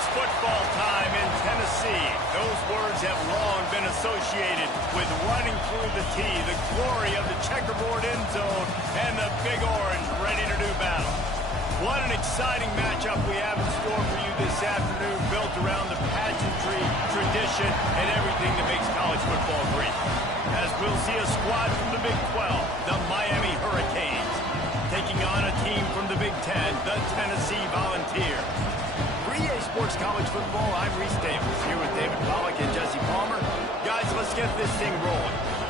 It's football time in Tennessee. Those words have long been associated with running through the tee, the glory of the checkerboard end zone, and the Big Orange ready to do battle. What an exciting matchup we have in store for you this afternoon, built around the pageantry, tradition, and everything that makes college football great. As we'll see a squad from the Big 12, the Miami Hurricanes, taking on a team from the Big 10, the Tennessee Volunteers. For EA Sports College Football, I'm Reese Davis, here with David Pollack and Jesse Palmer. Guys, let's get this thing rolling.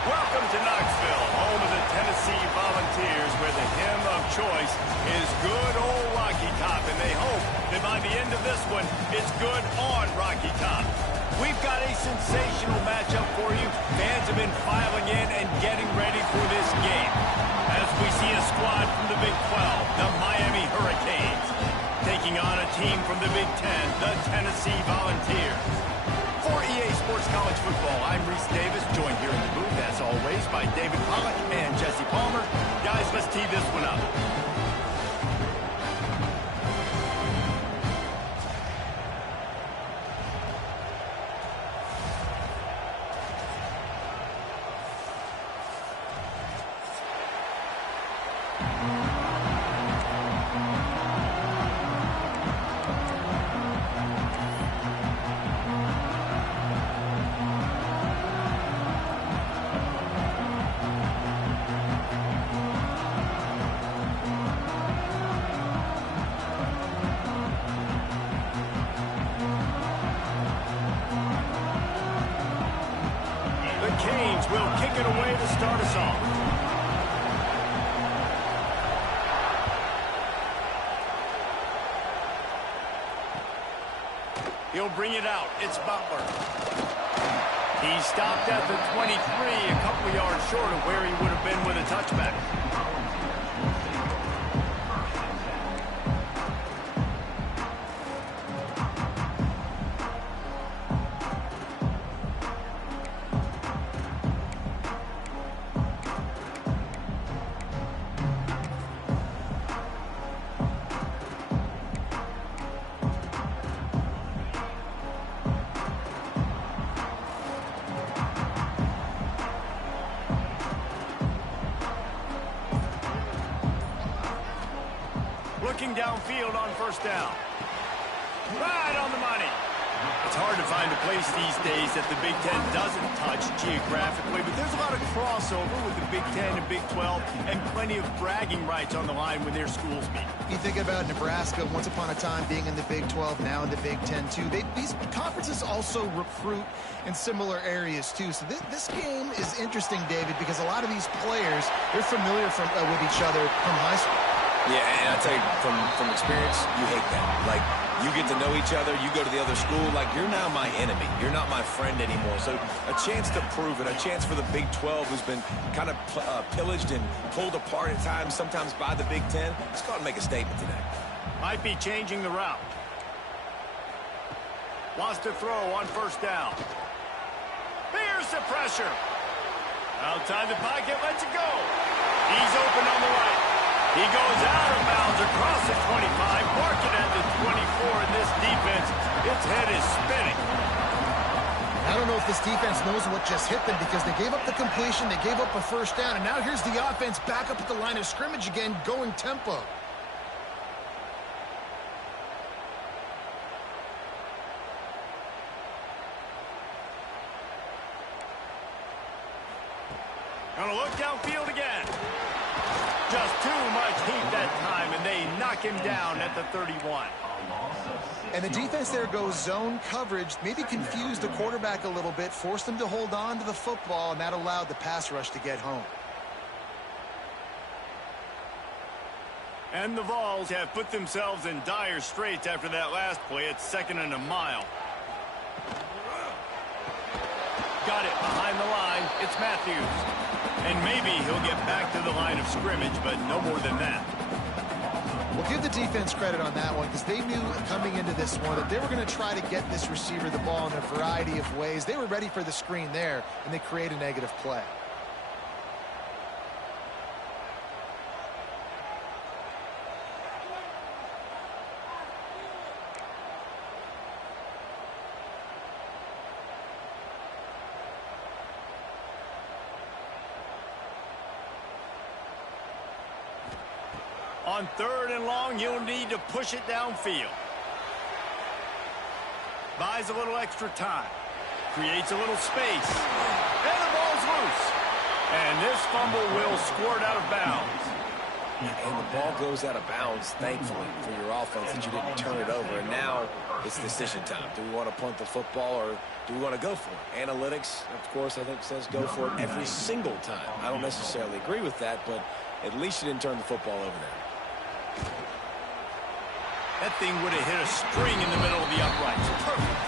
Welcome to Knoxville, home of the Tennessee Volunteers, where the hymn of choice is good old Rocky Top, and they hope that by the end of this one, it's good on Rocky Top. We've got a sensational matchup for you. Fans have been filing in and getting ready for this game. As we see a squad from the Big 12, the Miami Hurricanes, taking on a team from the Big 10, the Tennessee Volunteers. For EA Sports College Football, I'm Reese Davis, joined here in the booth, as always, by David Pollack and Jesse Palmer. Guys, let's tee this one up. Canes will kick it away to start us off. He'll bring it out. It's Butler. He stopped at the 23, a couple of yards short of where he would have been with a touchback. Looking downfield on first down. Right on the money. It's hard to find a place these days that the Big Ten doesn't touch geographically, but there's a lot of crossover with the Big Ten and Big 12 and plenty of bragging rights on the line when their schools meet. You think about Nebraska, once upon a time being in the Big 12, now in the Big 10 too. These conferences also recruit in similar areas too. So this game is interesting, David, because a lot of these players, they're familiar with each other from high school. Yeah, and I tell you, from experience, you hate that. Like, you get to know each other, you go to the other school, like, you're now my enemy. You're not my friend anymore. So a chance to prove it, a chance for the Big 12, who's been kind of pillaged and pulled apart at times, sometimes by the Big 10. Let's go out and make a statement today. Might be changing the route. Wants to throw on first down. Here's the pressure. Outside the pocket, lets it go. He's open on the right. He goes out of bounds across the 25, marking at the 24, and this defense, its head is spinning. I don't know if this defense knows what just hit them because they gave up the completion, they gave up a first down, and now here's the offense back up at the line of scrimmage again, going tempo. Gonna look downfield again. Just too much heat that time, and they knock him down at the 31. And the defense there goes zone coverage, maybe confused the quarterback a little bit, forced him to hold on to the football, and that allowed the pass rush to get home. And the Vols have put themselves in dire straits after that last play. It's 2nd and a mile. Got it behind the line. It's Matthews. And maybe he'll get back to the line of scrimmage, but no more than that. We'll give the defense credit on that one because they knew coming into this one that they were going to try to get this receiver the ball in a variety of ways. They were ready for the screen there, and they create a negative play. On 3rd and long, you'll need to push it downfield. Buys a little extra time. Creates a little space. And the ball's loose. And this fumble will squirt out of bounds. And the ball goes out of bounds, thankfully, for your offense that you didn't turn it over. And now it's decision time. Do we want to punt the football or do we want to go for it? Analytics, of course, I think says go for it every single time. I don't necessarily agree with that, but at least you didn't turn the football over there. That thing would have hit a string in the middle of the uprights. Perfect.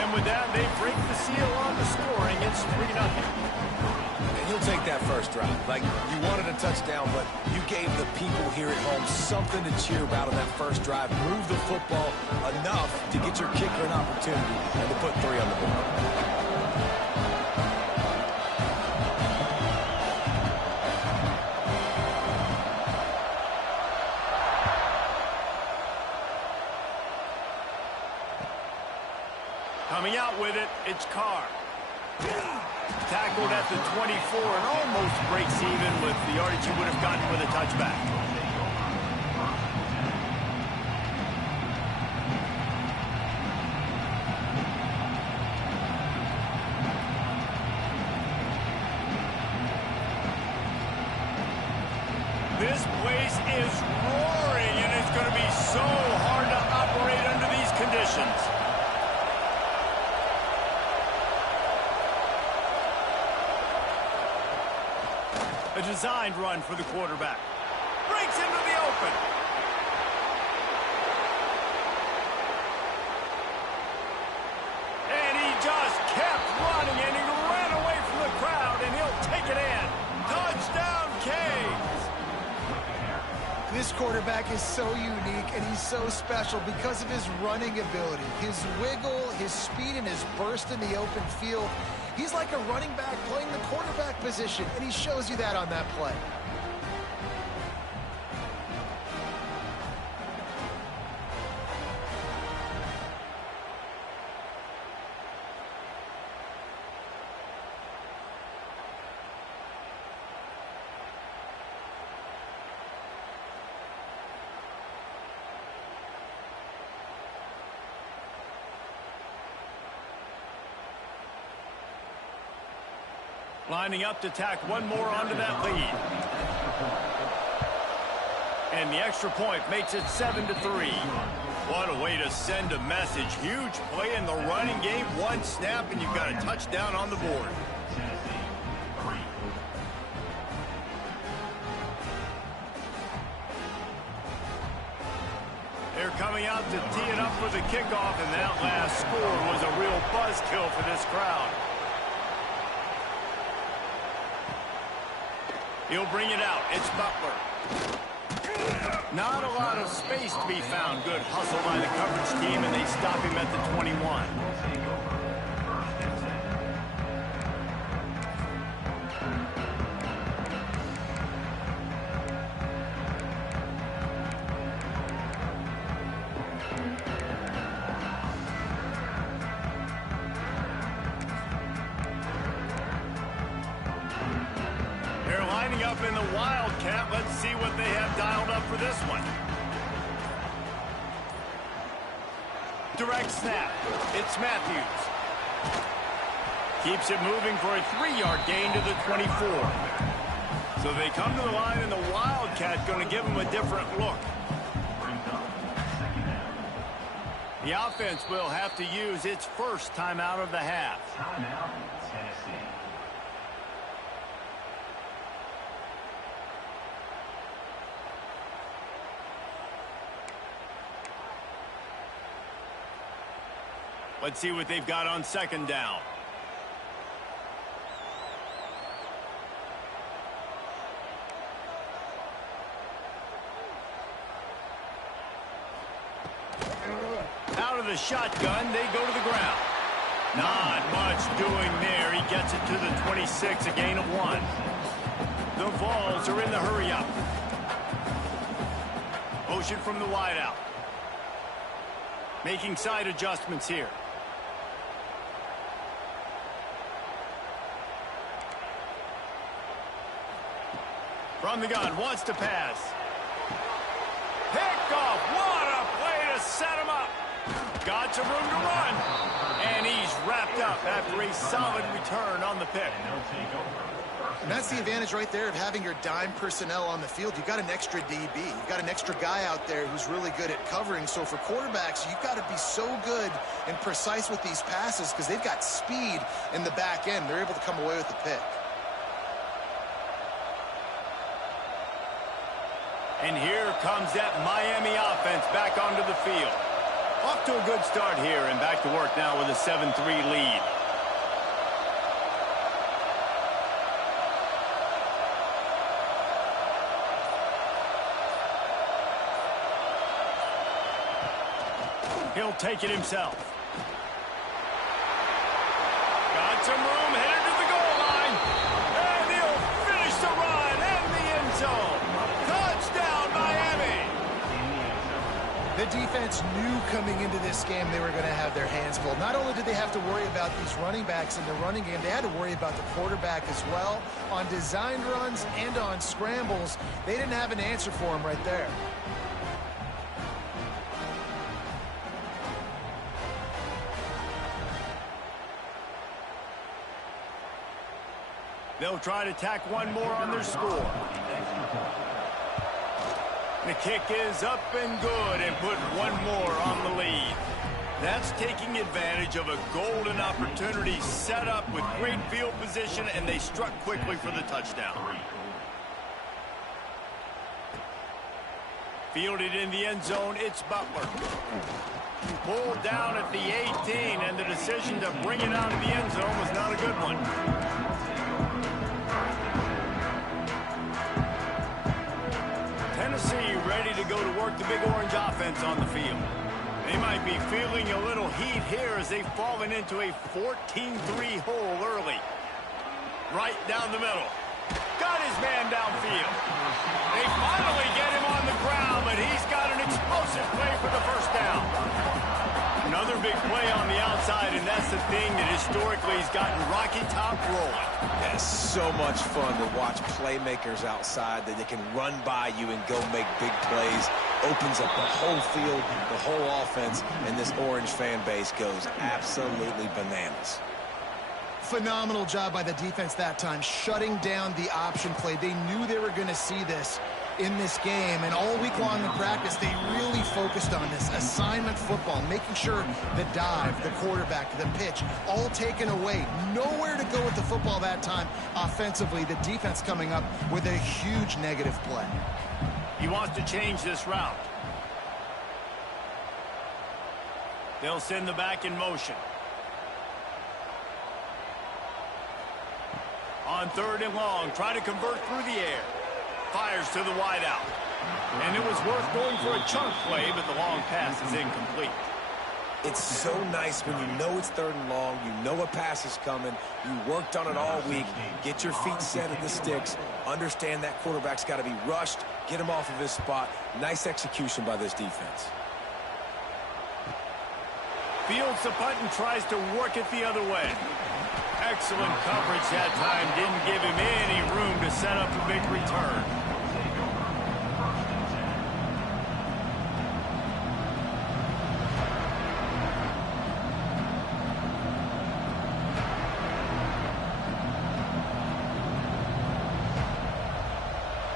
And with that, they break the seal on the scoring. It's 3-0. And you'll take that first drive. Like, you wanted a touchdown, but you gave the people here at home something to cheer about on that first drive. Move the football enough to get your kicker an opportunity and to put 3 on the board. Coming out with it, it's Carr. Tackled at the 24 and almost breaks even with the yardage he would have gotten with a touchback. This place is roaring, and it's going to be so hard to operate under these conditions. A designed run for the quarterback. Breaks into the open. And he just kept running, and he ran away from the crowd, and he'll take it in. Touchdown, Canes! This quarterback is so unique, and he's so special because of his running ability. His wiggle, his speed, and his burst in the open field. He's like a running back playing the quarterback position, and he shows you that on that play. Lining up to tack one more onto that lead. And the extra point makes it 7-3. What a way to send a message. Huge play in the running game. One snap, and you've got a touchdown on the board. They're coming out to tee it up for the kickoff, and that last score was a real buzzkill for this crowd. He'll bring it out. It's Butler. Not a lot of space to be found. Good hustle by the coverage team, and they stop him at the 21. They're lining up in the Wildcat. Let's see what they have dialed up for this one. Direct snap. It's Matthews. Keeps it moving for a 3-yard gain to the 24. So they come to the line, and the Wildcat going to give them a different look. The offense will have to use its first timeout of the half. Timeout, Tennessee. Let's see what they've got on second down. Out of the shotgun, they go to the ground. Not much doing there. He gets it to the 26, a gain of 1. The Vols are in the hurry-up. Motion from the wideout. Making side adjustments here. From the gun, wants to pass. Pick off. What a play to set him up. Got some room to run. And he's wrapped up after a solid return on the pick. And that's the advantage right there of having your dime personnel on the field. You've got an extra DB. You've got an extra guy out there who's really good at covering. So for quarterbacks, you've got to be so good and precise with these passes because they've got speed in the back end. They're able to come away with the pick. And here comes that Miami offense back onto the field. Off to a good start here and back to work now with a 7-3 lead. He'll take it himself. Got some room, headed to the goal line. And he'll finish the run in the end zone. Touchdown, Miami. The defense knew coming into this game they were going to have their hands full. Not only did they have to worry about these running backs in the running game, they had to worry about the quarterback as well. On designed runs and on scrambles, they didn't have an answer for him right there. They'll try to tack one more on their score. The kick is up and good and put one more on the lead. That's taking advantage of a golden opportunity set up with great field position, and they struck quickly for the touchdown. Fielded in the end zone, it's Butler. Pulled down at the 18, and the decision to bring it out of the end zone was not a good one. Tennessee ready to go to work the Big Orange offense on the field. They might be feeling a little heat here as they've fallen into a 14-3 hole early. Right down the middle. Got his man downfield. They finally get him on the ground, but he's got an explosive play for the first down. Another big play on the outside, and that's the thing that historically has gotten Rocky Top rolling. That's so much fun to watch playmakers outside that they can run by you and go make big plays. Opens up the whole field, the whole offense, and this Orange fan base goes absolutely bananas. Phenomenal job by the defense that time, shutting down the option play. They knew they were going to see this in this game, and all week long in practice, they really focused on this assignment football, making sure the dive, the quarterback, the pitch, all taken away. Nowhere to go with the football that time offensively. The defense coming up with a huge negative play. He wants to change this route. They'll send the back in motion. On 3rd and long, trying to convert through the air. Fires to the wideout. And it was worth going for a chunk play, but the long pass is incomplete. It's so nice when you know it's 3rd and long, you know a pass is coming, you worked on it all week, get your feet set at the sticks, understand that quarterback's got to be rushed, get him off of his spot. Nice execution by this defense. Fields the punt and tries to work it the other way. Excellent coverage that time. Didn't give him any room to set up a big return.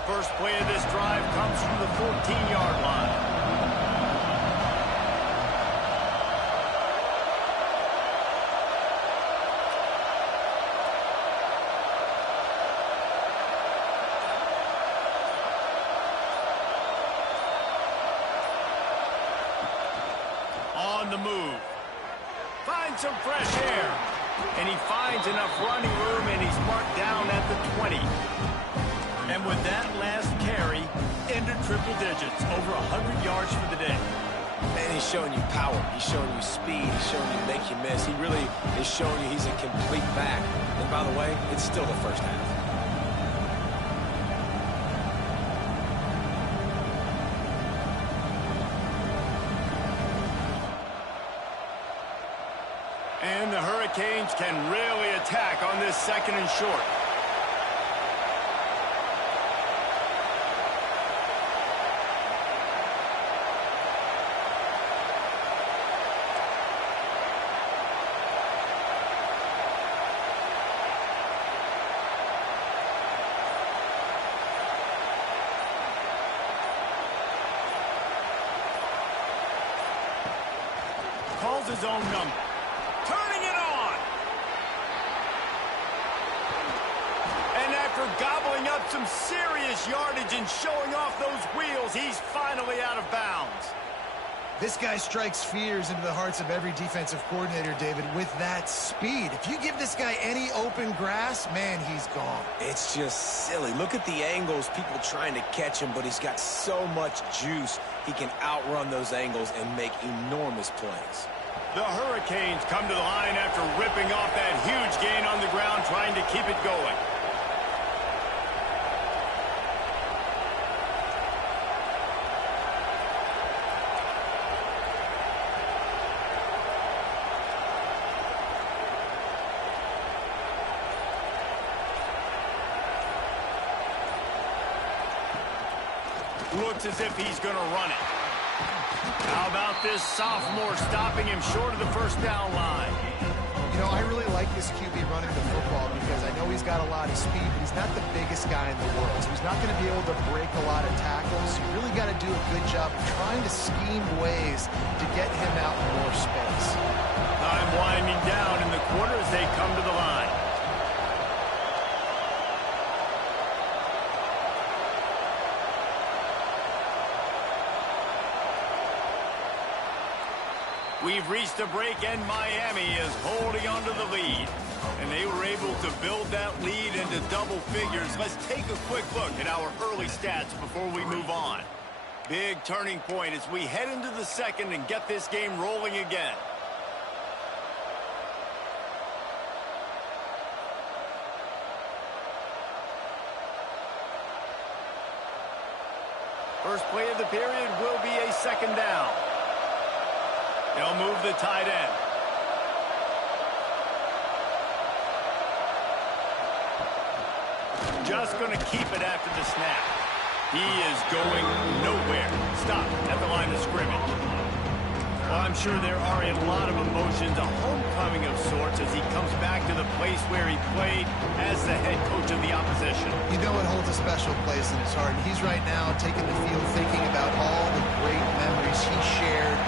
First play of this drive comes from the 14-yard line. On the move. Finds some fresh air. And he finds enough running room, and he's marked down at the 20. And with that last carry, into triple digits, over 100 yards for the day. And he's showing you power. He's showing you speed. He's showing you make you miss. He really is showing you he's a complete back. And by the way, it's still the first half. And the Hurricanes can really attack on this 2nd and short. Calls his own number. Turning it on. And after gobbling up some serious yardage and showing off those wheels, he's finally out of bounds. This guy strikes fears into the hearts of every defensive coordinator, David, with that speed. If you give this guy any open grass, man, he's gone. It's just silly. Look at the angles, people trying to catch him, but he's got so much juice. He can outrun those angles and make enormous plays. The Hurricanes come to the line after ripping off that huge gain on the ground, trying to keep it going. Looks as if he's going to run it. How about this sophomore stopping him short of the first down line? You know, I really like this QB running the football because I know he's got a lot of speed, but he's not the biggest guy in the world. So he's not going to be able to break a lot of tackles. You really got to do a good job of trying to scheme ways to get him out in more space. Time winding down in the quarter as they come to the line. We've reached a break, and Miami is holding on to the lead. And they were able to build that lead into double figures. Let's take a quick look at our early stats before we move on. Big turning point as we head into the 2nd and get this game rolling again. First play of the period will be a 2nd down. They'll move the tight end. Just going to keep it after the snap. He is going nowhere. Stop at the line of scrimmage. Well, I'm sure there are a lot of emotions, a homecoming of sorts as he comes back to the place where he played as the head coach of the opposition. You know it holds a special place in his heart. And he's right now taking the field thinking about all the great memories he shared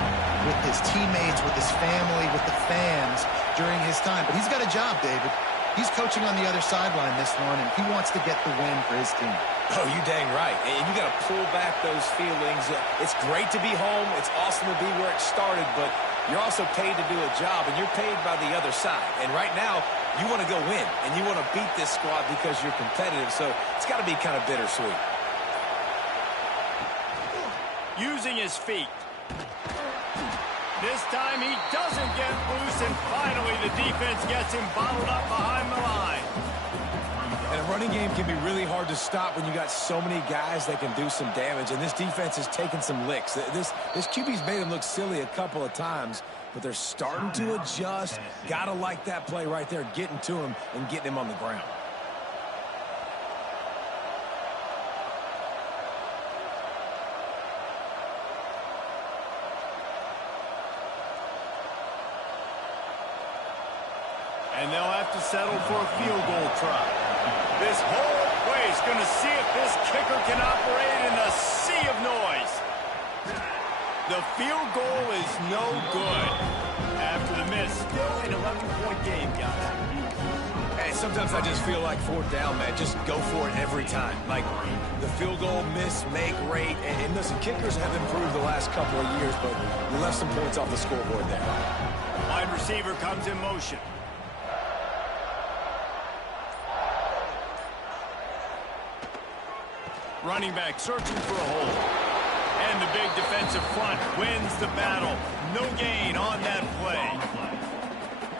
with his teammates, with his family, with the fans during his time. But he's got a job, David. He's coaching on the other sideline this one, and he wants to get the win for his team. Oh, you dang right. And you got to pull back those feelings. It's great to be home. It's awesome to be where it started, but you're also paid to do a job, and you're paid by the other side. And right now, you want to go win, and you want to beat this squad because you're competitive, so it's got to be kind of bittersweet. using his feet. This time he doesn't get loose, and finally the defense gets him bottled up behind the line. And a running game can be really hard to stop when you got so many guys that can do some damage, and this defense has taken some licks. This QB's made him look silly a couple of times, but they're starting to adjust. Gotta like that play right there, getting to him and getting him on the ground. And they'll have to settle for a field goal try. This whole place going to see if this kicker can operate in a sea of noise. The field goal is no good. After the miss, still an 11-point game, guys. Hey, sometimes I just feel like fourth down, man. Just go for it every time. Like the field goal miss, make rate. And listen, kickers have improved the last couple of years, but you left some points off the scoreboard there. Wide receiver comes in motion. Running back searching for a hole. And the big defensive front wins the battle. No gain on that play.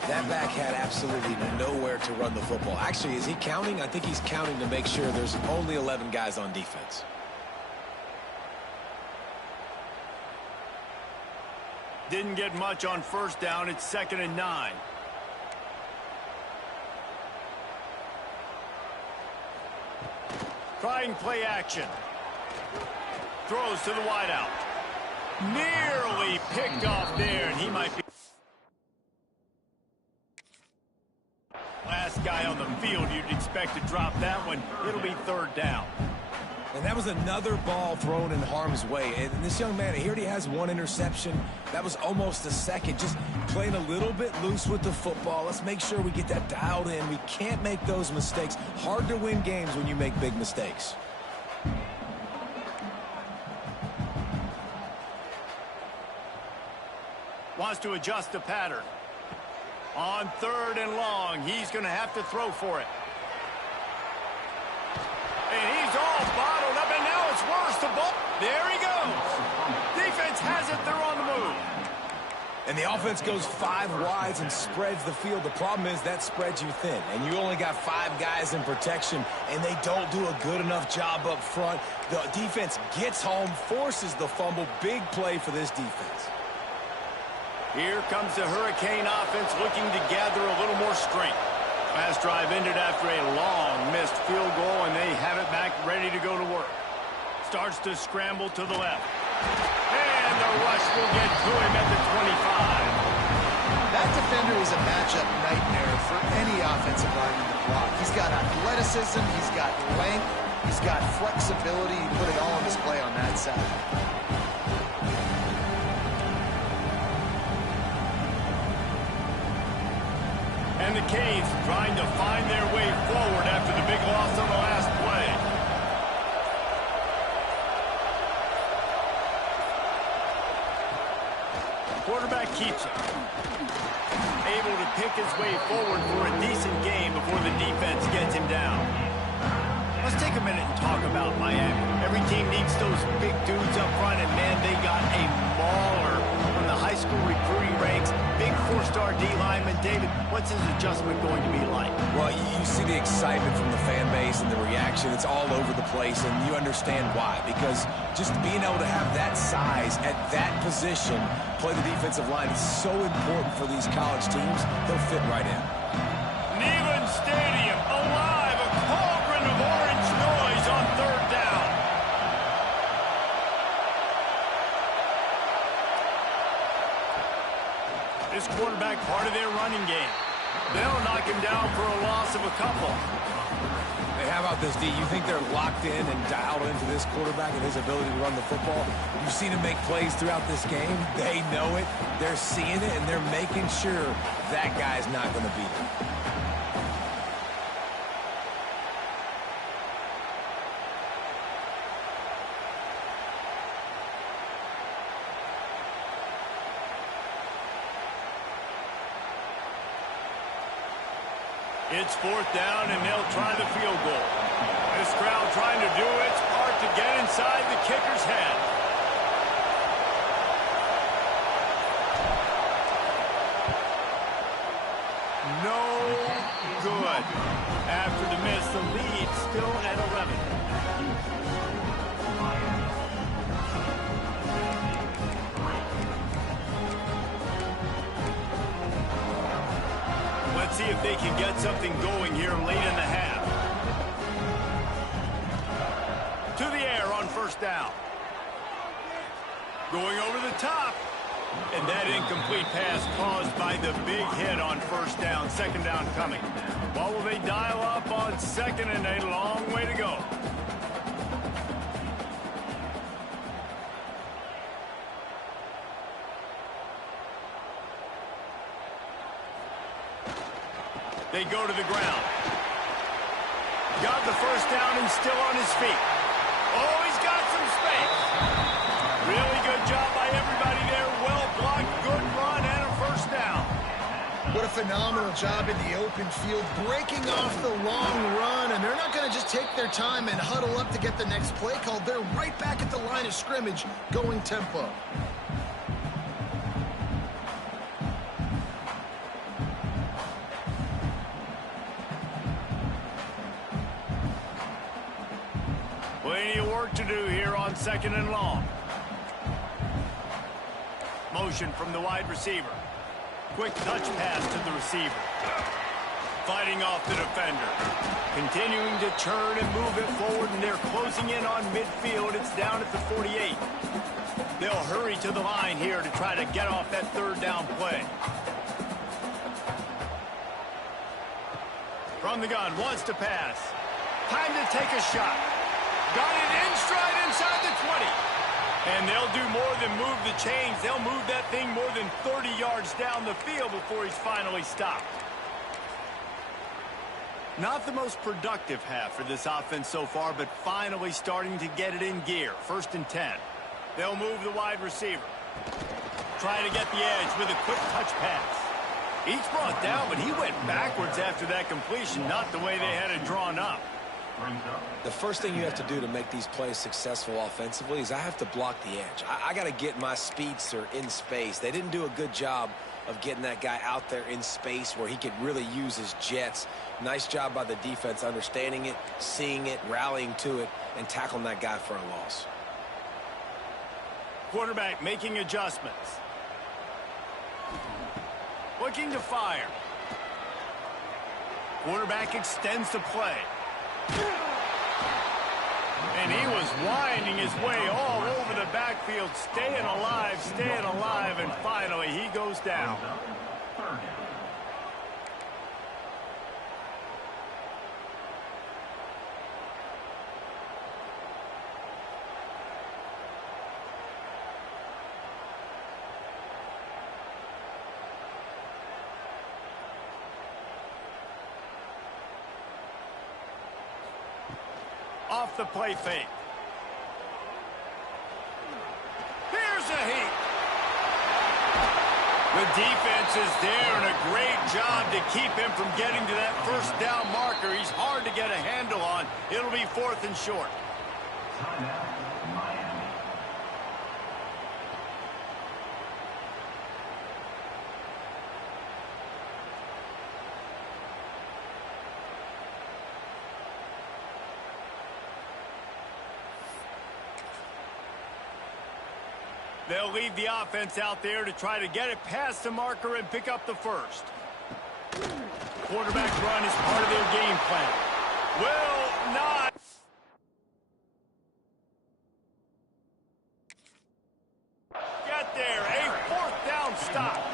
That back had absolutely nowhere to run the football. Actually, is he counting? I think he's counting to make sure there's only 11 guys on defense. Didn't get much on first down. It's 2nd and 9. Trying play action. Throws to the wideout. Nearly picked off there, and he might be last guy on the field you'd expect to drop that one. It'll be 3rd down. And that was another ball thrown in harm's way. And this young man, he already has 1 interception. That was almost a second. Just playing a little bit loose with the football. Let's make sure we get that dialed in. We can't make those mistakes. Hard to win games when you make big mistakes. Wants to adjust the pattern. On 3rd and long, he's going to have to throw for it. And he's all bottled up, and now it's worse. The ball. There he goes. Defense has it. They're on the move. And the offense goes 5 wides and spreads the field. The problem is that spreads you thin, and you only got 5 guys in protection, and they don't do a good enough job up front. The defense gets home, forces the fumble. Big play for this defense. Here comes the Hurricane offense looking to gather a little more strength. Last drive ended after a long missed field goal, and they have it back ready to go to work. Starts to scramble to the left. And the rush will get to him at the 25. That defender is a matchup nightmare for any offensive lineman to block. He's got athleticism, he's got length, he's got flexibility. He put it all on display on that side. And the Canes trying to find their way forward after the big loss on the last play. Quarterback keeps it. Able to pick his way forward for a decent game before the defense gets him down. Let's take a minute and talk about Miami. Every team needs those big dudes up front, and man, they got a mauler from the high school recruiting ranks. Big 4-star D lineman. David, what's his adjustment going to be like? Well, you see the excitement from the fan base and the reaction. It's all over the place, and you understand why. Because just being able to have that size at that position, play the defensive line, is so important for these college teams. They'll fit right in. Neyland Stadium alive, a cauldron of orange noise on 3rd down. This quarterback part of their running game. They'll knock him down for a loss of a couple. Hey, how about this, D? You think they're locked in and dialed into this quarterback and his ability to run the football? You've seen him make plays throughout this game. They know it. They're seeing it, and they're making sure that guy's not going to beat him. It's 4th down, and they'll try the field goal. This crowd trying to do its part to get inside the kicker's head. good. After the miss, the lead still at 11. Let's see if they can get something going here late in the half. To the air on first down. Going over the top. And that incomplete pass caused by the big hit on first down. Second down coming. What will they dial up on second and a long way to go? They go to the ground. Got the first down and still on his feet. Oh, he's got some space. Really good job by everybody there. Well blocked, good run, and a first down. What a phenomenal job in the open field, breaking off the long run, and they're not going to just take their time and huddle up to get the next play called. They're right back at the line of scrimmage, going tempo. Plenty of work to do here on second and long. Motion from the wide receiver. Quick touch pass to the receiver. Fighting off the defender. Continuing to turn and move it forward, and they're closing in on midfield. It's down at the 48. They'll hurry to the line here to try to get off that third down play. From the gun, wants to pass. Time to take a shot. Got it in stride inside the 20. And they'll do more than move the chains. They'll move that thing more than 30 yards down the field before he's finally stopped. Not the most productive half for this offense so far, but finally starting to get it in gear. First and 10. They'll move the wide receiver. Try to get the edge with a quick touch pass. Each brought down, but he went backwards after that completion, not the way they had it drawn up. The first thing you have to do to make these plays successful offensively is I have to block the edge. I got to get my speedster in space. They didn't do a good job of getting that guy out there in space where he could really use his jets. Nice job by the defense understanding it, seeing it, rallying to it, and tackling that guy for a loss. Quarterback making adjustments. Looking to fire. Quarterback extends the play. And he was winding his way all over the backfield, staying alive, and finally he goes down. Off the play fake. Here's a heat. The defense is there, and a great job to keep him from getting to that first down marker. He's hard to get a handle on. It'll be fourth and short. They'll leave the offense out there to try to get it past the marker and pick up the first. Quarterback run is part of their game plan. Will not. Get there. A fourth down stop.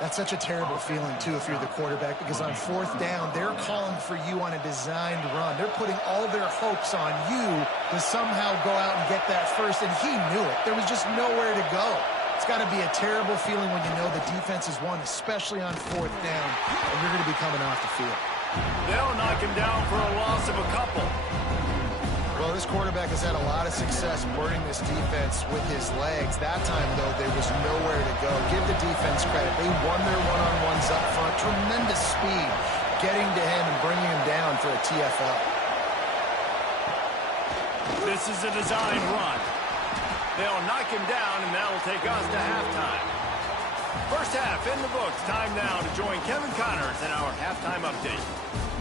That's such a terrible feeling, too, if you're the quarterback, because on fourth down, they're calling for you on a designed run. They're putting all their hopes on you to somehow go out and get that first, and he knew it. There was just nowhere to go. It's got to be a terrible feeling when you know the defense has won, especially on fourth down, and you're going to be coming off the field. They'll knock him down for a loss of a couple. Well, this quarterback has had a lot of success burning this defense with his legs. That time, though, there was nowhere to go. Give the defense credit. They won their one-on-ones up front. Tremendous speed getting to him and bringing him down for a TFL. This is a design run. They'll knock him down, and that'll take us to halftime. First half in the books. Time now to join Kevin Connors in our halftime update.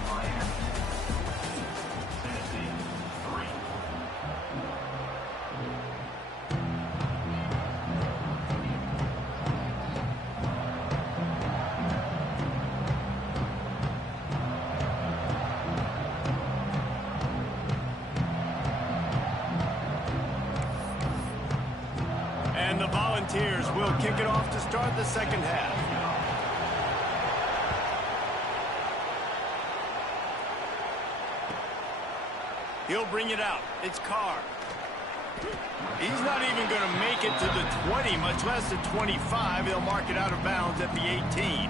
Miami, Tennessee, 3. And the Volunteers will kick it off to start the second half. He'll bring it out. It's Carr. He's not even going to make it to the 20, much less the 25. He'll mark it out of bounds at the 18.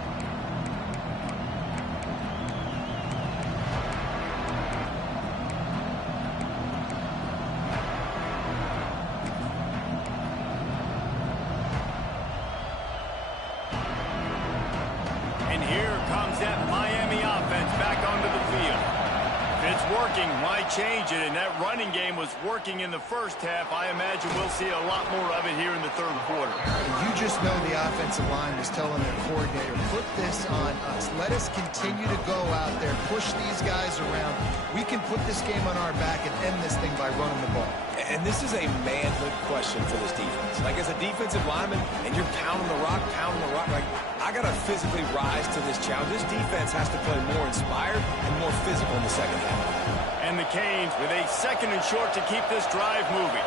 And here comes that Miami offense back onto the field. If it's working, why change it? And that running game was working in the first half. I imagine we'll see a lot more of it here in the third quarter. You just know the offensive line was telling their coordinator, put this on us. Let us continue to go out there, push these guys around. We can put this game on our back and end this thing by running the ball. And this is a manhood question for this defense. Like, as a defensive lineman, and you're pounding the rock, like, I got to physically rise to this challenge. This defense has to play more inspired and more physical in the second half. And the Canes with a second and short to keep this drive moving.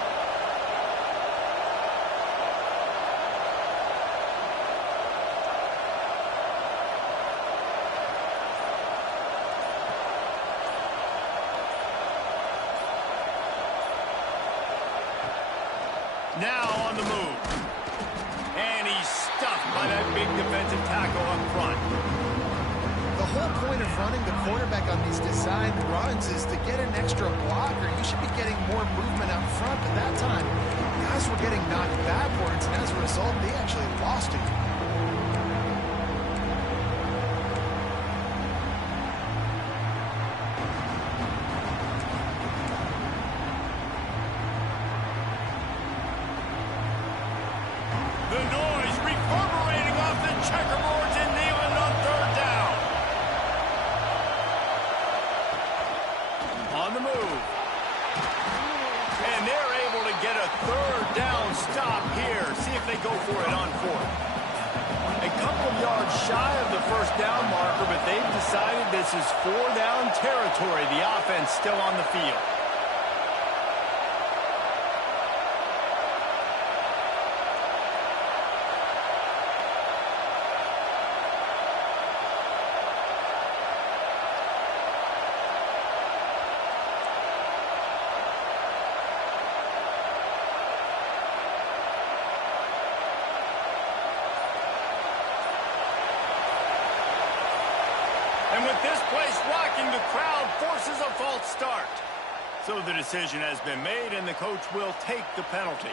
Now on the move. And he's stuffed by that big defensive tackle up front. The whole point of running the quarterback on these designed runs is to get an extra blocker. You should be getting more movement up front, but that time, guys were getting knocked backwards, and as a result, they actually lost it. The noise reverberating off the checkerboards and Neyland on third down. On the move. And they're able to get a third down stop here. See if they go for it on fourth. A couple of yards shy of the first down marker, but they've decided this is 4-down territory. The offense still on the field. And with this place rocking, the crowd forces a false start. So the decision has been made, and the coach will take the penalty.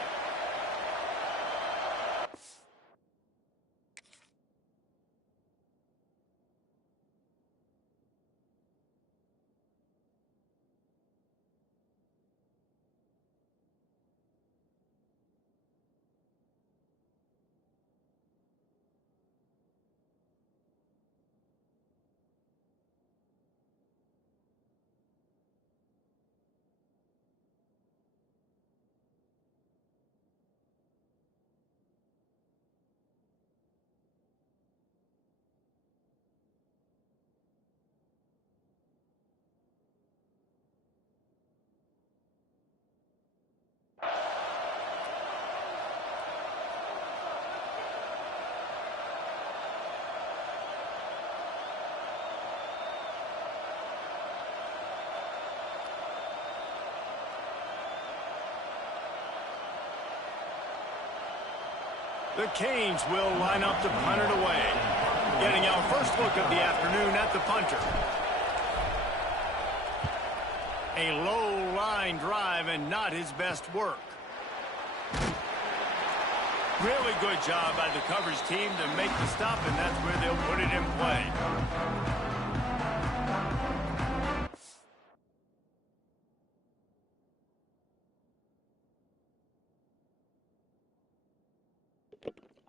The Canes will line up to punt it away. Getting our first look of the afternoon at the punter. A low line drive and not his best work. Really good job by the coverage team to make the stop, and that's where they'll put it in play.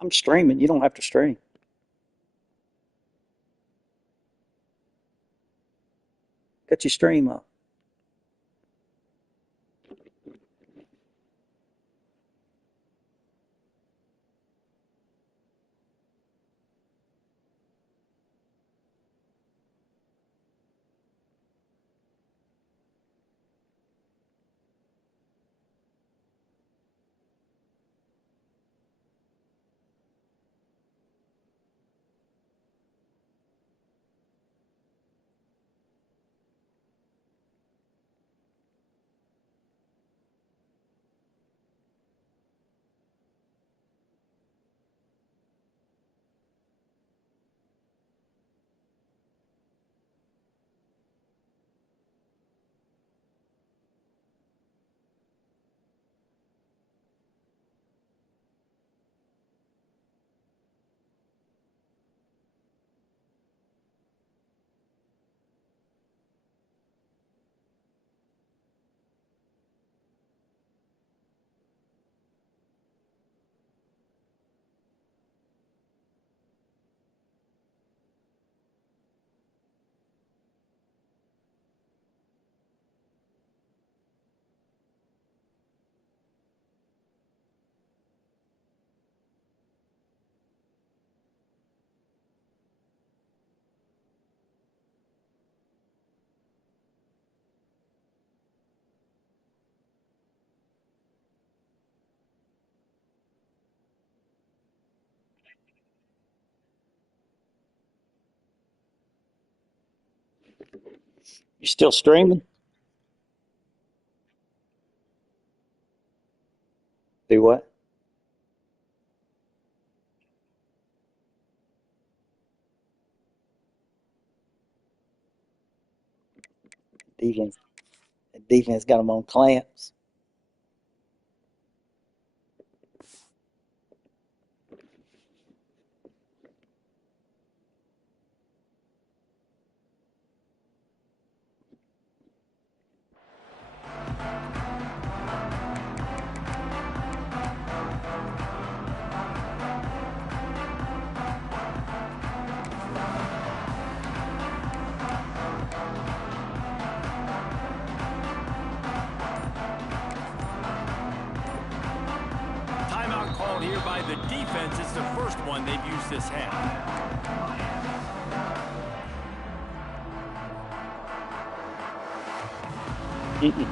I'm streaming. You don't have to stream. Got your stream up. You still streaming? Do what? Defense. Defense got them on clamps. Timeout called here by the defense. It's the first one they've used this half. Mm-mm.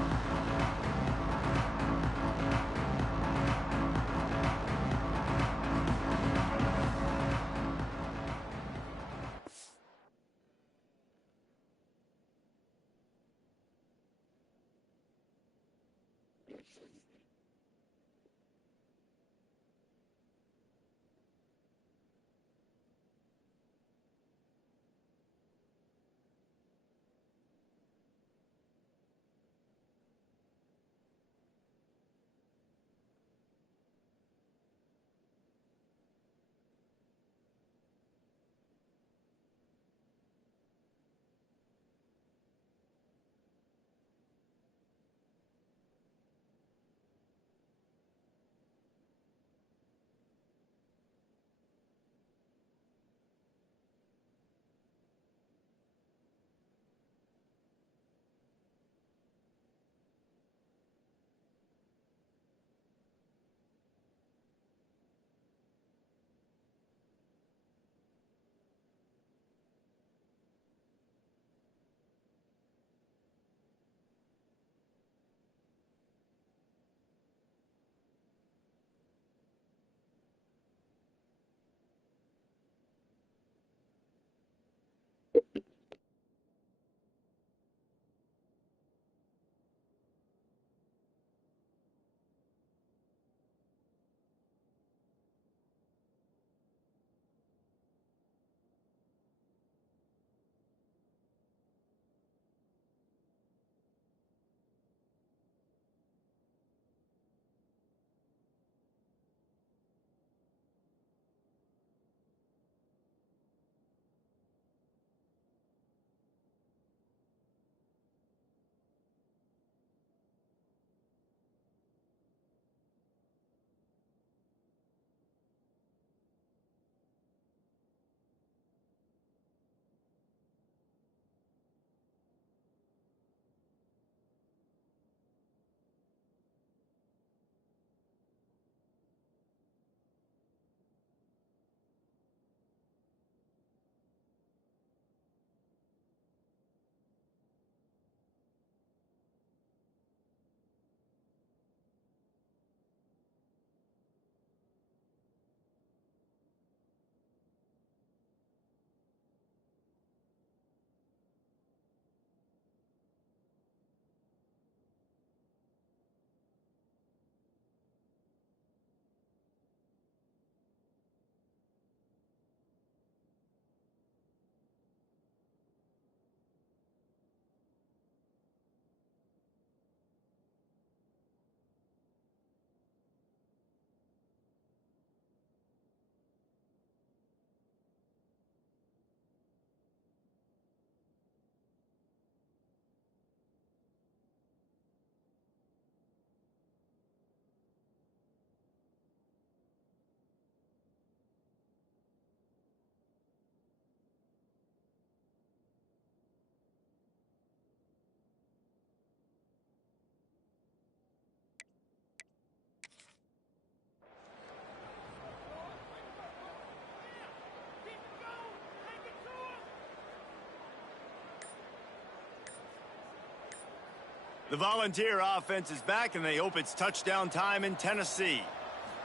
The Volunteer offense is back, and they hope it's touchdown time in Tennessee.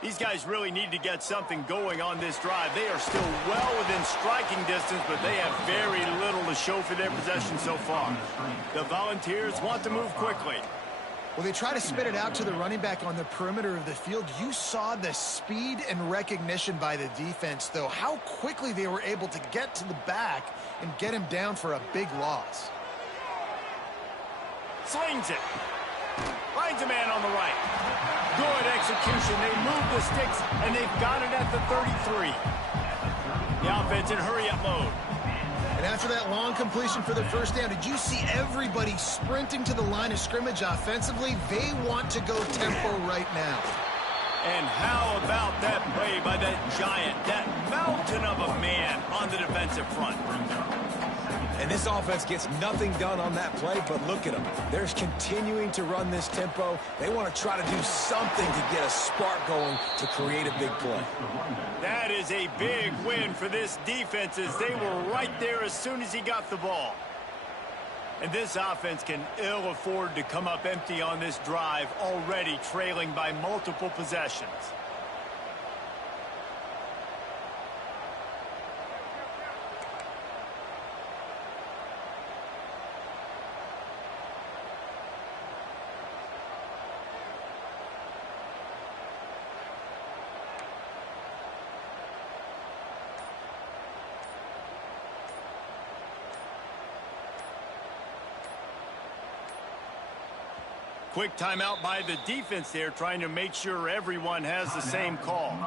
These guys really need to get something going on this drive. They are still well within striking distance, but they have very little to show for their possession so far. The Volunteers want to move quickly. Well, they try to spit it out to the running back on the perimeter of the field. You saw the speed and recognition by the defense, though, how quickly they were able to get to the back and get him down for a big loss. Slings it. Finds a man on the right. Good execution. They move the sticks, and they've got it at the 33. The offense in hurry-up mode. And after that long completion for the first down, did you see everybody sprinting to the line of scrimmage offensively? They want to go tempo right now. And how about that play by that giant, that mountain of a man on the defensive front? And this offense gets nothing done on that play, but look at them. They're continuing to run this tempo. They want to try to do something to get a spark going to create a big play. That is a big win for this defense, as they were right there as soon as he got the ball. And this offense can ill afford to come up empty on this drive, already trailing by multiple possessions. Quick timeout by the defense there, trying to make sure everyone has the same call.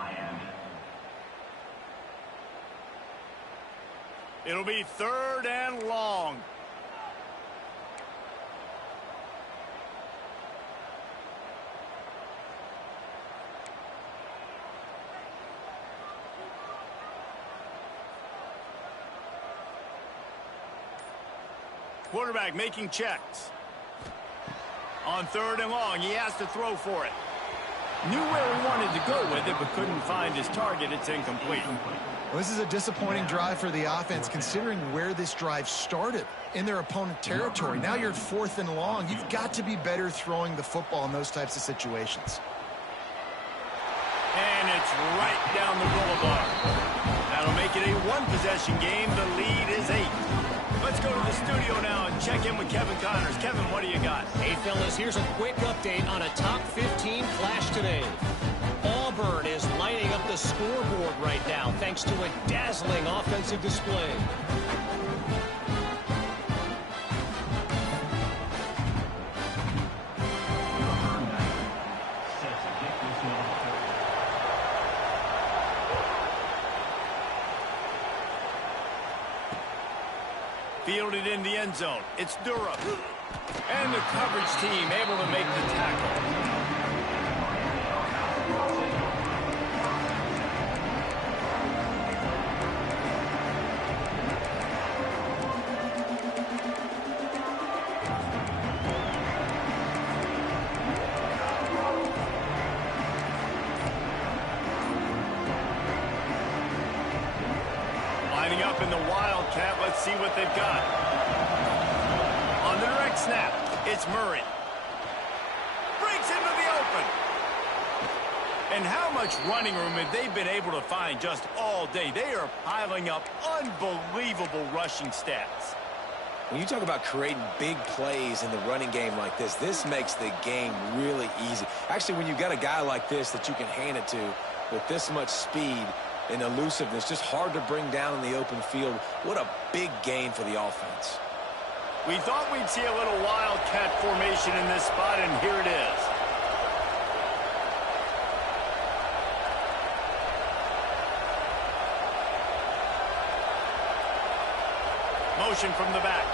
It'll be 3rd and long. Quarterback making checks. On 3rd and long, he has to throw for it. Knew where he wanted to go with it, but couldn't find his target. It's incomplete. Well, this is a disappointing drive for the offense, considering where this drive started, in their opponent territory. Now you're at 4th and long. You've got to be better throwing the football in those types of situations. And it's right down the boulevard. That'll make it a one-possession game. The lead is 8. Let's go to the studio now and check in with Kevin Connors. Kevin, what do you got? Hey, fellas, here's a quick update on a top 15 flash today. Auburn is lighting up the scoreboard right now thanks to a dazzling offensive display. Fielded in the end zone. It's Durham. And the coverage team able to make the tackle. Lining up in the Wildcat. Let's see what they've got. On the direct snap, it's Murray. Breaks into the open. And how much running room have they been able to find just all day? They are piling up unbelievable rushing stats. When you talk about creating big plays in the running game like this, this makes the game really easy. Actually, when you've got a guy like this that you can hand it to with this much speed and elusiveness, just hard to bring down in the open field. What a big gain for the offense. We thought we'd see a little Wildcat formation in this spot, and here it is. Motion from the back.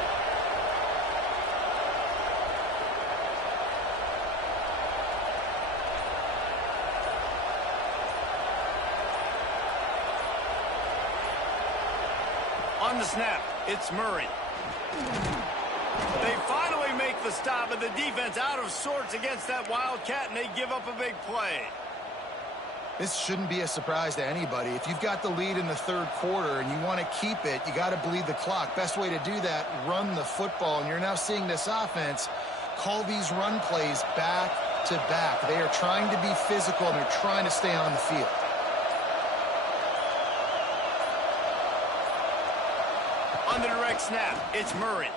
On the snap, it's Murray. They finally make the stop, and the defense out of sorts against that Wildcat, and they give up a big play. This shouldn't be a surprise to anybody. If you've got the lead in the 3rd quarter and you want to keep it, you got to bleed the clock. Best way to do that, run the football. And you're now seeing this offense call these run plays back to back. They are trying to be physical, and they're trying to stay on the field. On the direct snap, it's Murray.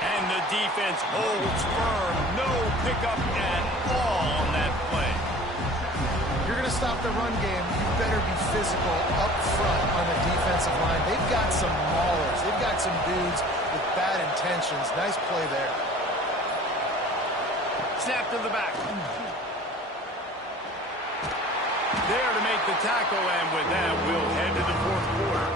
And the defense holds firm. No pickup at all on that play. If you're going to stop the run game, you better be physical up front on the defensive line. They've got some maulers. They've got some dudes with bad intentions. Nice play there. Snap to the back. There to make the tackle, and with that, we'll head to the fourth quarter.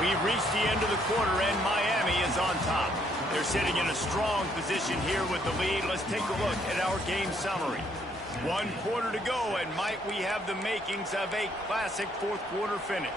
We've reached the end of the quarter, and Miami is on top. They're sitting in a strong position here with the lead. Let's take a look at our game summary. 1 quarter to go, and might we have the makings of a classic fourth quarter finish.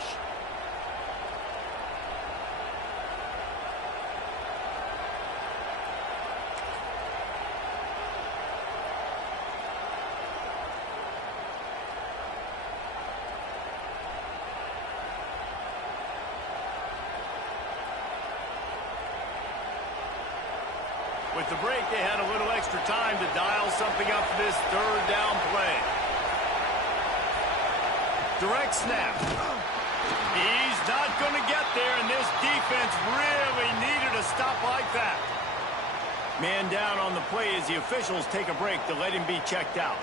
With the break, they had a little extra time to dial something up for this third down play. Direct snap. He's not going to get there, and this defense really needed a stop like that. Man down on the play as the officials take a break to let him be checked out.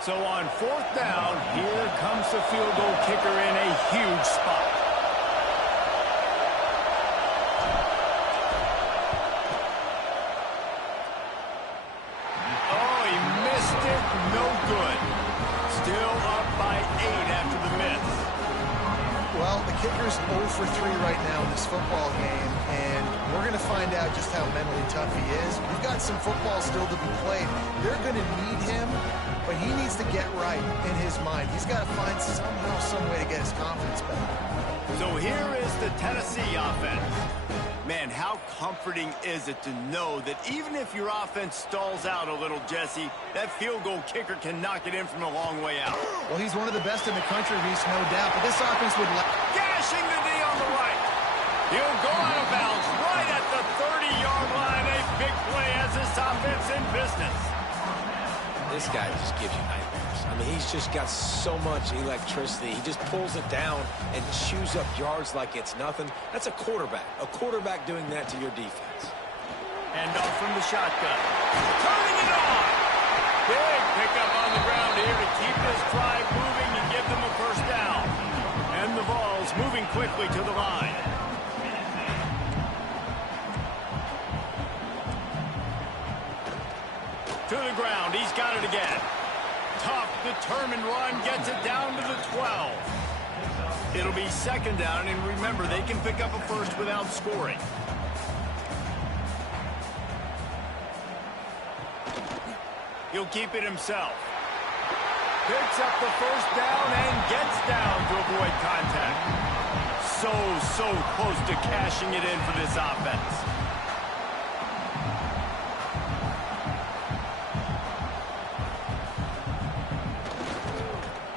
So on fourth down, here comes the field goal kicker in a huge spot. Oh, he missed it. No good. Still up by 8 after the miss. Well, the kicker's 0 for 3 right now in this football game, and we're going to find out just how mentally tough he is. We've got some football still to be played. They're going to need him, but he needs to get right in his mind. He's got to find somehow, some way to get his confidence back. So here is the Tennessee offense. Man, how comforting is it to know that even if your offense stalls out a little, Jesse, that field goal kicker can knock it in from a long way out. Well, he's one of the best in the country, Reese, no doubt, but this offense would... Gashing the D on the right. He'll go out of bounds right at the 30-yard line. A big play as this offense in business. This guy just gives you nightmares. I mean, he's just got so much electricity. He just pulls it down and chews up yards like it's nothing. That's a quarterback. A quarterback doing that to your defense. And off from the shotgun. Turning it on. Big pickup on the ground here to keep this drive moving and give them a first down. And the ball's moving quickly to the line. To the ground. He's got it again. Tough, determined run. Gets it down to the 12. It'll be second down, and remember, they can pick up a first without scoring. He'll keep it himself. Picks up the first down and gets down to avoid contact. So close to cashing it in for this offense.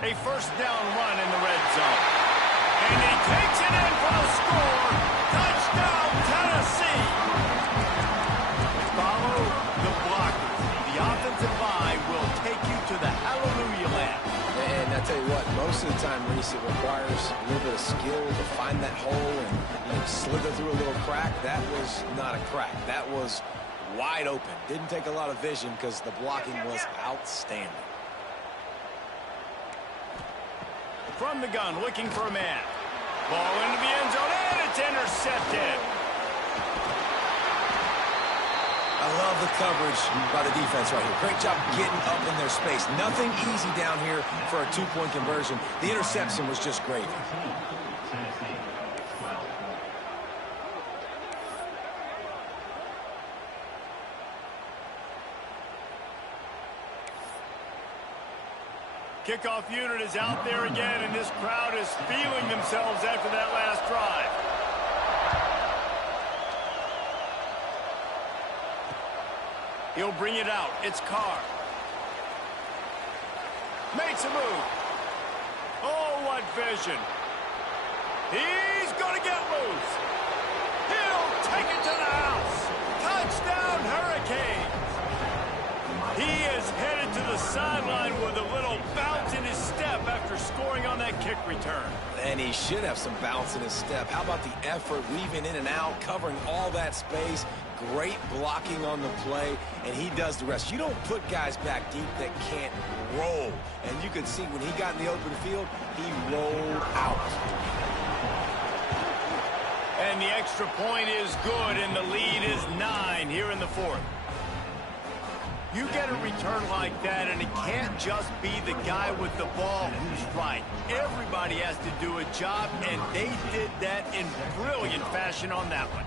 A first down run in the red zone. And he takes it in for the score. Touchdown, Tennessee. Follow the blockers. The offensive line will take you to the hallelujah land. And I tell you what, most of the time, Reese, it requires a little bit of skill to find that hole and slither through a little crack. That was not a crack. That was wide open. Didn't take a lot of vision because the blocking was outstanding. From the gun, looking for a man. Ball into the end zone, and it's intercepted. I love the coverage by the defense right here. Great job getting up in their space. Nothing easy down here for a two-point conversion. The interception was just great. Kickoff unit is out there again, and this crowd is feeling themselves after that last drive. He'll bring it out. It's Carr. Makes a move. Oh, what vision. He's going to get loose. He'll take it to the house. Touchdown, Hurricanes. He is headed to the sideline with a little bounce in his step after scoring on that kick return. And he should have some bounce in his step. How about the effort, weaving in and out, covering all that space? Great blocking on the play, and he does the rest. You don't put guys back deep that can't roll. And you can see when he got in the open field, he rolled out. And the extra point is good, and the lead is 9 here in the fourth. You get a return like that, and it can't just be the guy with the ball who's right. Everybody has to do a job, and they did that in brilliant fashion on that one.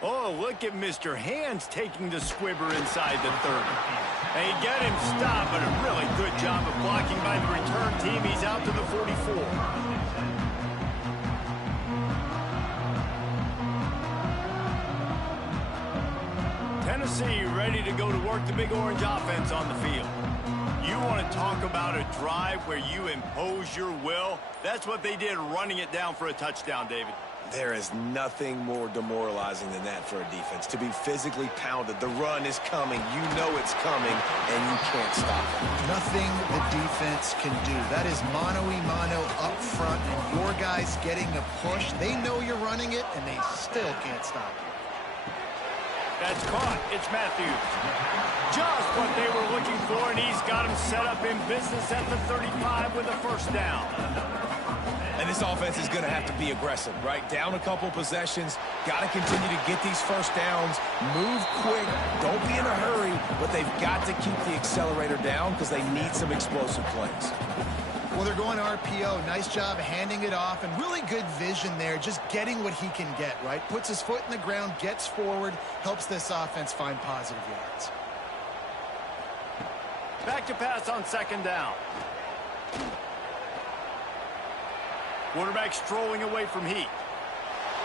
Oh, look at Mr. Hands taking the squibber inside the 30. They get him stopped, but a really good job of blocking by the return team. He's out to the 44. Tennessee ready to go to work the Big Orange offense on the field. You want to talk about a drive where you impose your will? That's what they did, running it down for a touchdown, David. There is nothing more demoralizing than that for a defense. To be physically pounded, the run is coming, you know it's coming, and you can't stop it. Nothing the defense can do. That is mano-a-mano up front, and your guys getting a push. They know you're running it, and they still can't stop it. That's caught. It's Matthews. Just what they were looking for, and he's got him set up in business at the 35 with a first down. And this offense is going to have to be aggressive, right? Down a couple possessions, got to continue to get these first downs, move quick, don't be in a hurry, but they've got to keep the accelerator down because they need some explosive plays. Well, they're going RPO. Nice job handing it off, and really good vision there, just getting what he can get, right? Puts his foot in the ground, gets forward, helps this offense find positive yards. Back to pass on second down. Quarterback strolling away from heat.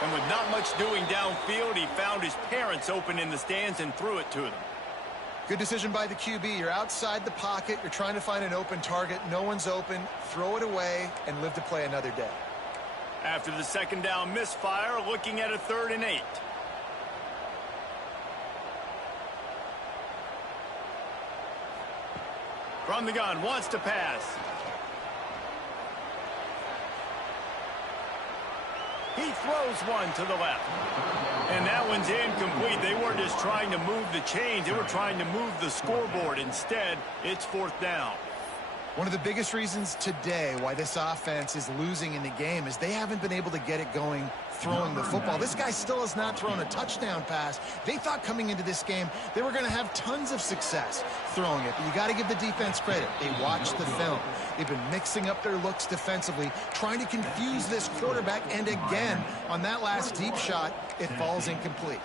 And with not much doing downfield, he found his parents open in the stands and threw it to them. Good decision by the QB. You're outside the pocket. You're trying to find an open target. No one's open. Throw it away and live to play another day. After the second down misfire, looking at a 3rd and 8. From the gun, wants to pass. He throws one to the left. And that one's incomplete. They weren't just trying to move the chains. They were trying to move the scoreboard. Instead, it's 4th down. One of the biggest reasons today why this offense is losing in the game is they haven't been able to get it going throwing the football. This guy still has not thrown a touchdown pass. They thought coming into this game they were going to have tons of success throwing it, but you got to give the defense credit. They watched the film. They've been mixing up their looks defensively, trying to confuse this quarterback, and again, on that last deep shot, it falls incomplete.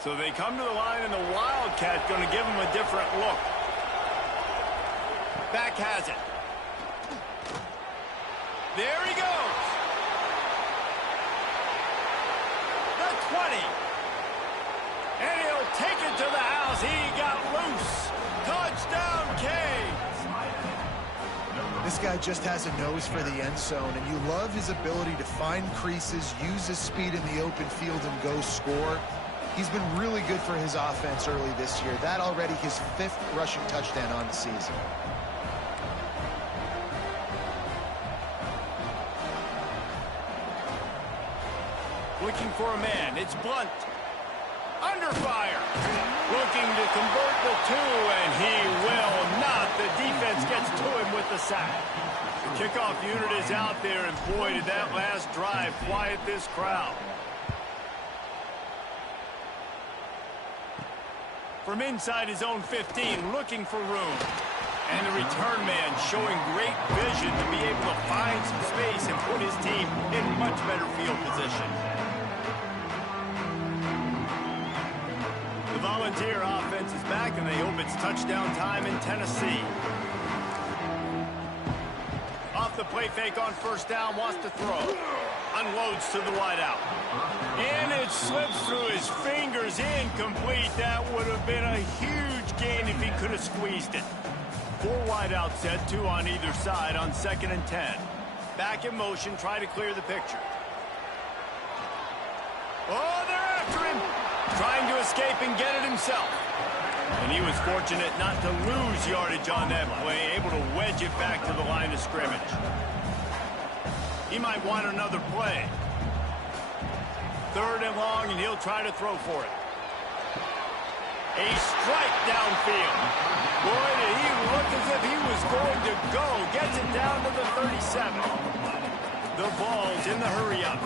So they come to the line, and the Wildcat going to give them a different look. Back has it. There he goes. The 20. And he'll take it to the house. He got loose. Touchdown, Canes. This guy just has a nose for the end zone, and you love his ability to find creases, use his speed in the open field, and go score. He's been really good for his offense early this year. That already his 5th rushing touchdown on the season. Looking for a man. It's Blunt. Under fire. Looking to convert the 2, and he will not. The defense gets to him with the sack. The kickoff unit is out there, and boy, did that last drive quiet this crowd. From inside his own 15, looking for room. And the return man showing great vision to be able to find some space and put his team in much better field position. The Volunteer offense is back, and they hope it's touchdown time in Tennessee. Off the play fake on first down, wants to throw. Unloads to the wideout. And it slips through his fingers, incomplete. That would have been a huge gain if he could have squeezed it. 4 wideout set, 2 on either side on 2nd and 10. Back in motion, try to clear the picture. Oh, they're after him. Trying to escape and get it himself. And he was fortunate not to lose yardage on that play, able to wedge it back to the line of scrimmage. He might want another play. 3rd and long, and he'll try to throw for it. A strike downfield. Boy, did he look as if he was going to go. Gets it down to the 37. The ball's in the hurry-up.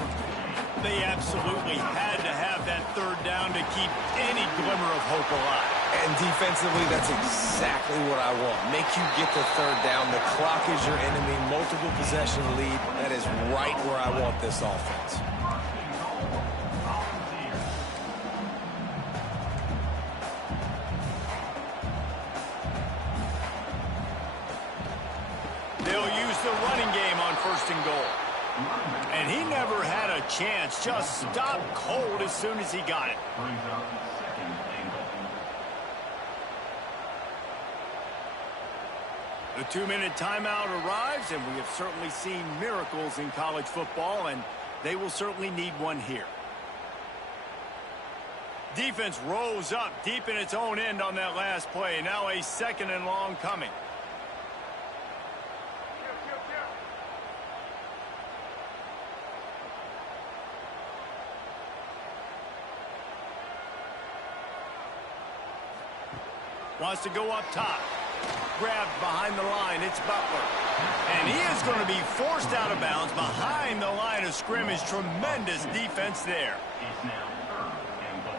They absolutely had to have that 3rd down to keep any glimmer of hope alive. And defensively, that's exactly what I want. Make you get the 3rd down. The clock is your enemy. Multiple possession lead. That is right where I want this offense. They'll use the running game on 1st and goal. And he never had a chance. Just stopped cold as soon as he got it. The 2-minute timeout arrives, and we have certainly seen miracles in college football, and they will certainly need one here. Defense rose up deep in its own end on that last play. Now a 2nd and long coming. Wants to go up top. Grabbed behind the line. It's Butler. And he is going to be forced out of bounds behind the line of scrimmage. Tremendous defense there. It's now 3rd and goal.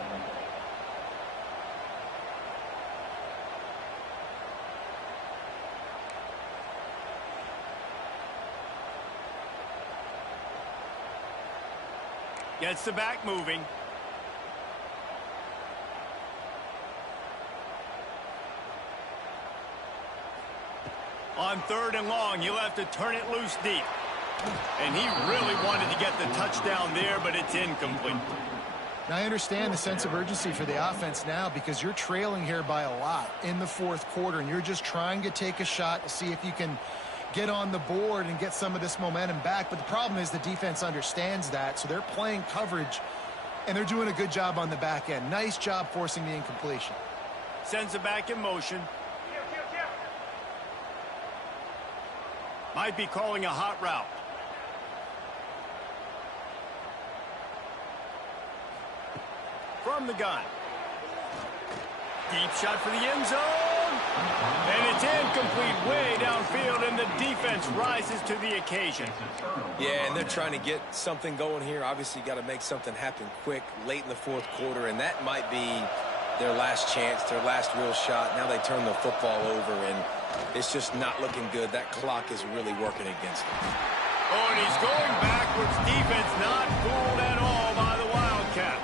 Gets the back moving. On 3rd and long, you'll have to turn it loose deep. And he really wanted to get the touchdown there, but it's incomplete. Now, I understand the sense of urgency for the offense now because you're trailing here by a lot in the 4th quarter, and you're just trying to take a shot to see if you can get on the board and get some of this momentum back. But the problem is the defense understands that, so they're playing coverage, and they're doing a good job on the back end. Nice job forcing the incompletion. Sends it back in motion. Might be calling a hot route. From the gun. Deep shot for the end zone. And it's incomplete way downfield, and the defense rises to the occasion. Yeah, and they're trying to get something going here. Obviously, you got to make something happen quick late in the 4th quarter, and that might be their last chance, their last real shot. Now they turn the football over, and it's just not looking good. That clock is really working against them. Oh, and he's going backwards. Defense not fooled at all by the Wildcat.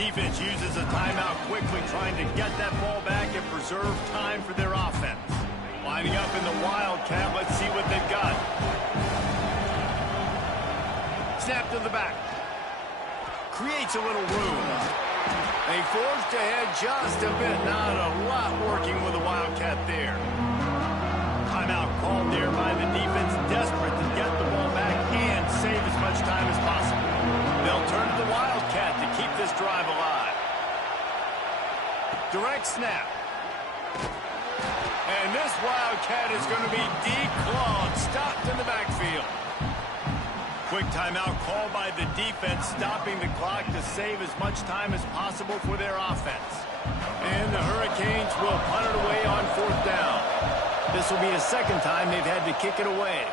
Defense uses a timeout quickly, trying to get that ball back and preserve time for their offense. Lining up in the Wildcat. Let's see what they've got. Snap to the back. Creates a little room. They forced ahead just a bit. Not a lot working with the Wildcat there. Timeout called there by the defense, desperate to get the ball back and save as much time as possible. They'll turn to the Wildcat to keep this drive alive. Direct snap. And this Wildcat is going to be declawed, stopped in the backfield. Quick timeout called by the defense, stopping the clock to save as much time as possible for their offense. And the Hurricanes will punt it away on 4th down. This will be the 2nd time they've had to kick it away.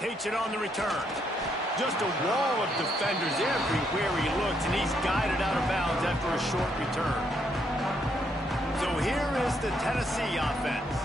Takes it on the return. Just a wall of defenders everywhere he looks, and he's guided out of bounds after a short return. So here is the Tennessee offense.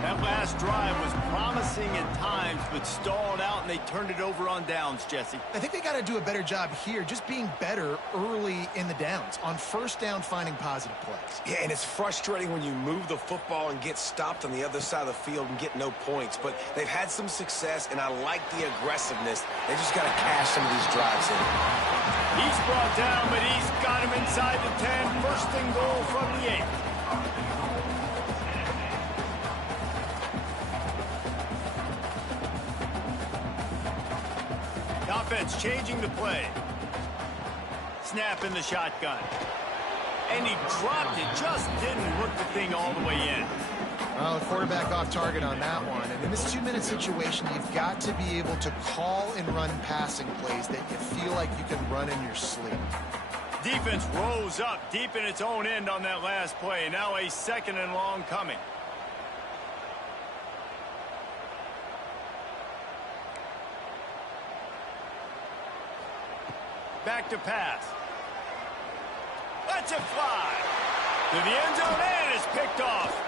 That last drive was promising at times, but stalled out, and they turned it over on downs, Jesse. I think they got to do a better job here, just being better early in the downs, on first down finding positive plays. Yeah, and it's frustrating when you move the football and get stopped on the other side of the field and get no points. But they've had some success, and I like the aggressiveness. They just got to cash some of these drives in. He's brought down, but he's got him inside the 10. First and goal from the 8. The offense changing the play. Snap in the shotgun. And he dropped it. Just didn't work the thing all the way in. Well, the quarterback off target on that one. And in this 2-minute situation, you've got to be able to call and run passing plays that you feel like you can run in your sleep. Defense rose up deep in its own end on that last play. Now a second and long coming. Back to pass. Lets it fly. To the end zone, and it's picked off.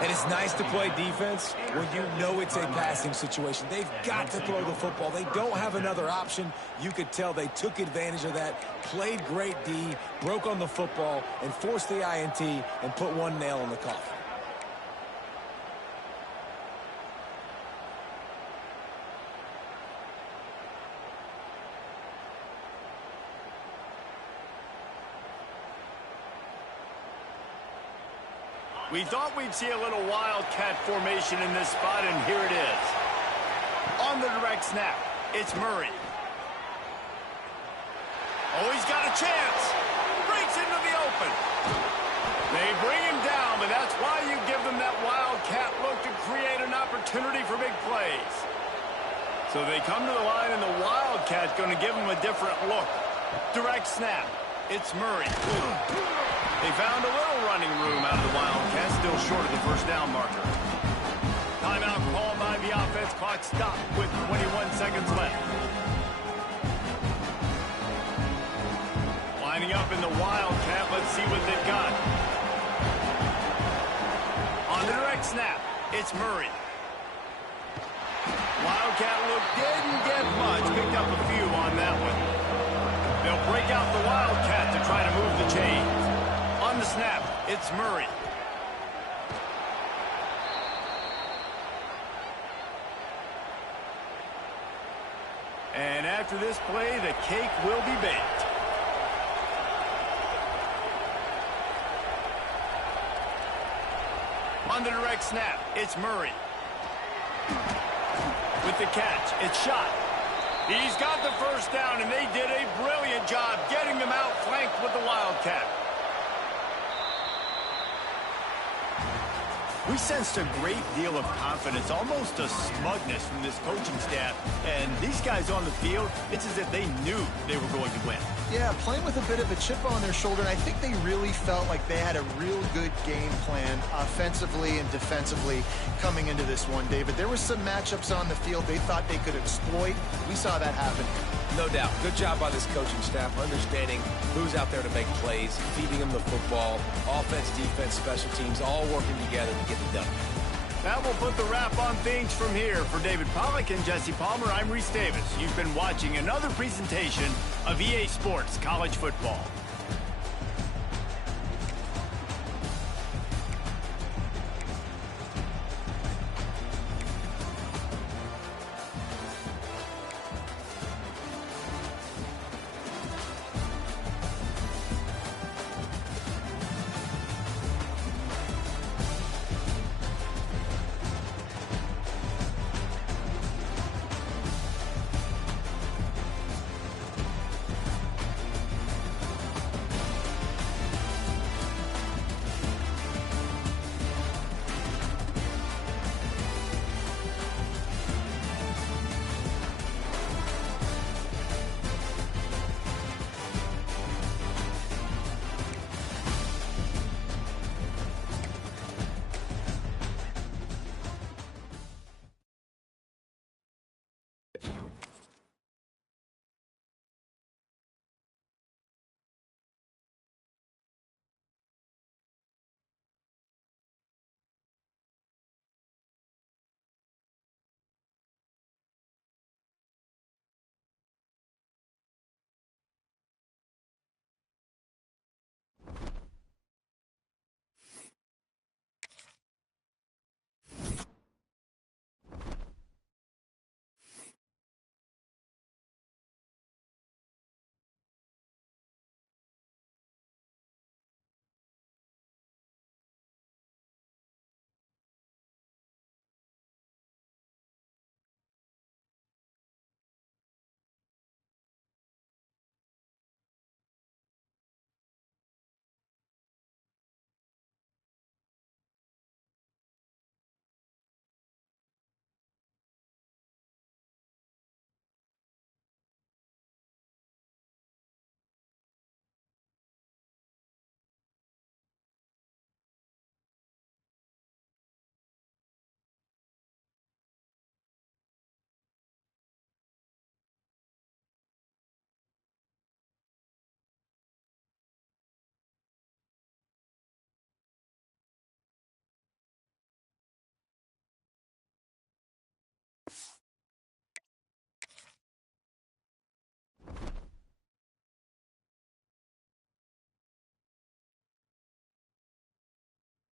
And it's nice to play defense when you know it's a passing situation. They've got to throw the football. They don't have another option. You could tell they took advantage of that, played great D, broke on the football, and forced the INT and put one nail in the coffin. We thought we'd see a little wildcat formation in this spot, and here it is. On the direct snap, it's Murray. Oh, he's got a chance. Breaks into the open. They bring him down, but that's why you give them that wildcat look to create an opportunity for big plays. So they come to the line, and the wildcat's going to give them a different look. Direct snap, it's Murray. They found a little running room out of the Wildcats, still short of the first down marker. Timeout called by the offense. Clock stopped with 21 seconds left. Lining up in the Wildcat. Let's see what they've got. On the direct snap, it's Murray. Wildcat look didn't get much. Picked up a few on that one. They'll break out the Wildcat to try to move the chains. On the snap, it's Murray. And after this play, the cake will be baked. On the direct snap, it's Murray. With the catch, it's shot. He's got the first down, and they did a brilliant job getting them outflanked with the Wildcat. We sensed a great deal of confidence, almost a smugness from this coaching staff. And these guys on the field, it's as if they knew they were going to win. Yeah, playing with a bit of a chip on their shoulder, and I think they really felt like they had a real good game plan offensively and defensively coming into this one, David. There were some matchups on the field they thought they could exploit. We saw that happen. No doubt. Good job by this coaching staff, understanding who's out there to make plays, feeding them the football, offense, defense, special teams, all working together to get it done. That will put the wrap on things from here. For David Pollack and Jesse Palmer, I'm Reese Davis. You've been watching another presentation of EA Sports College Football.